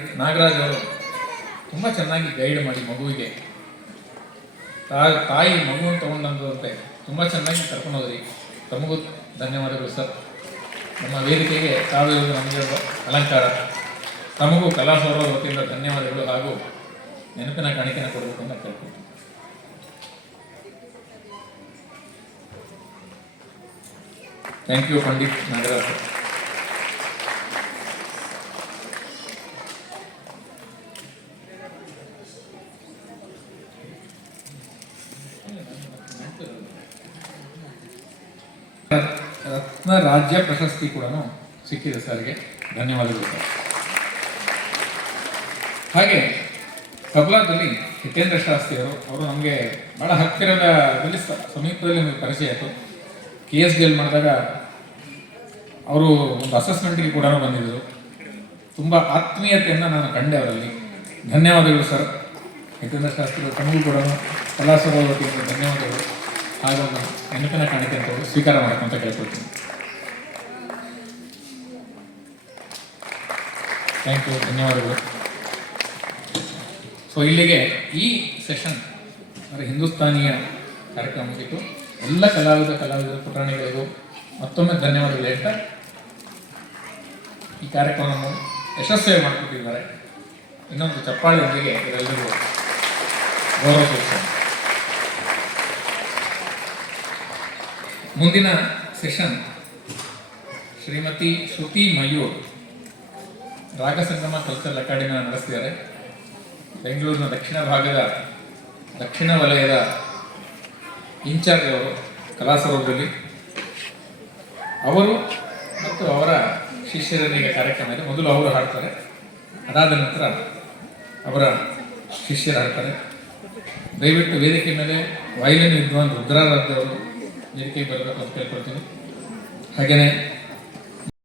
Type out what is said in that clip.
ಪಂಡಿತ್ ನಾಗರಾಜ್ ಅವರು ತುಂಬ ಚೆನ್ನಾಗಿ ಗೈಡ್ ಮಾಡಿ ಮಗುವಿಗೆ ತಾಯಿ ಮಗುವನ್ನು ತೊಗೊಂಡಂತೆ ತುಂಬ ಚೆನ್ನಾಗಿ ಕರ್ಕೊಂಡು ಹೋದ್ರಿ. ತಮಗೂ ಧನ್ಯವಾದಗಳು ಸರ್. ನಮ್ಮ ವೇದಿಕೆಗೆ ತಾವು ಇರುವುದು ನಮಗೆ ಅಲಂಕಾರ. ತಮಗೂ ಕಲಾ ಸೌರಭ ವತಿಯಿಂದ ಧನ್ಯವಾದಗಳು ಹಾಗೂ ನೆನಪಿನ ಕಾಣಿಕೆಯನ್ನು ಕೊಡಬೇಕು ಅಂತ ಕೇಳ್ಕೊಳ್ತೀನಿ. Thank you Pandit Nagaraj. ರತ್ನ ರಾಜ್ಯ ಪ್ರಶಸ್ತಿ ಕೂಡ ಸಿಕ್ಕಿದೆ ಸರ್ಗೆ, ಧನ್ಯವಾದಗಳು ಸರ್. ಹಾಗೆ ತಬಲಾದಲ್ಲಿ ಹಿತೇಂದ್ರ ಶಾಸ್ತ್ರಿಯವರು ಅವರು ನಮಗೆ ಭಾಳ ಹತ್ತಿರದಲ್ಲಿ ಸಮೀಪದಲ್ಲಿ ನಮಗೆ ಪರಿಚಯ ಆಯಿತು. KSGL ಮಾಡಿದಾಗ ಅವರು ಒಂದು ಅಸೆಸ್ಮೆಂಟ್ಗೆ ಕೂಡ ಬಂದಿದ್ದರು. ತುಂಬ ಆತ್ಮೀಯತೆಯನ್ನು ನಾನು ಕಂಡೆ ಅವರಲ್ಲಿ. ಧನ್ಯವಾದಗಳು ಸರ್ ಹಿತೇಂದ್ರ ಶಾಸ್ತ್ರಿ. ತಮಗೂ ಕೂಡ ಕಲಾ ಸಭಾ ವತಿಯಿಂದ ಧನ್ಯವಾದಗಳು ಹಾಗೂ ನೆನಪಿನ ಕಾಣಿಕೆ ಅಂತ ಸ್ವೀಕಾರ ಮಾಡಕ್ಕಂತ ಕೇಳ್ಕೊಳ್ತೀನಿ. ಥ್ಯಾಂಕ್ ಯು, ಧನ್ಯವಾದಗಳು. ಸೊ ಇಲ್ಲಿಗೆ ಈ ಸೆಷನ್ ಅಂದರೆ ಹಿಂದೂಸ್ತಾನಿಯ ಕಾರ್ಯಕ್ರಮ ಮುಗಿತು. ಎಲ್ಲ ಕಲಾವಿದರ ಪುಟಾಣಿಗಳಿಗೂ ಮತ್ತೊಮ್ಮೆ ಧನ್ಯವಾದಗಳು ಹೇಳ್ತಾ ಈ ಕಾರ್ಯಕ್ರಮವನ್ನು ಯಶಸ್ವಿ ಮಾಡಿಕೊಟ್ಟಿದ್ದಾರೆ. ಇನ್ನೊಂದು ಚಪ್ಪಾಳೆಯೊಂದಿಗೆ ಇವರೆಲ್ಲರಿಗೂ ಗೌರವ ಸೂಚಿಸೋಣ. ಮುಂದಿನ ಸೆಷನ್ ಶ್ರೀಮತಿ ಶ್ರುತಿ ಮಯೂರ್ ರಾಗ ಸಂಗಮ ಕಲ್ಚರಲ್ ಅಕಾಡೆಮಿ ನಡೆಸ್ತಿದ್ದಾರೆ. ಬೆಂಗಳೂರಿನ ದಕ್ಷಿಣ ವಲಯದ ಇನ್ಚಾರ್ಜ್ ಅವರು ಕಲಾ ಸೌರಭದಲ್ಲಿ. ಅವರು ಮತ್ತು ಅವರ ಶಿಷ್ಯರನಿಗೆ ಕಾರ್ಯಕ್ರಮ ಇದೆ. ಮೊದಲು ಅವರು ಹಾಡ್ತಾರೆ, ಅದಾದ ನಂತರ ಅವರ ಶಿಷ್ಯರು ಹಾಡ್ತಾರೆ. ದಯವಿಟ್ಟು ವೇದಿಕೆ ಮೇಲೆ ವಯಲಿನ್ ವಿದ್ವಾನ್ ರುದ್ರಾರಾಧ್ಯ ಅವರು ವೇದಿಕೆಗೆ ಬರಬೇಕು ಅಂತ ಕೇಳ್ಕೊಳ್ತೀನಿ. ಹಾಗೆಯೇ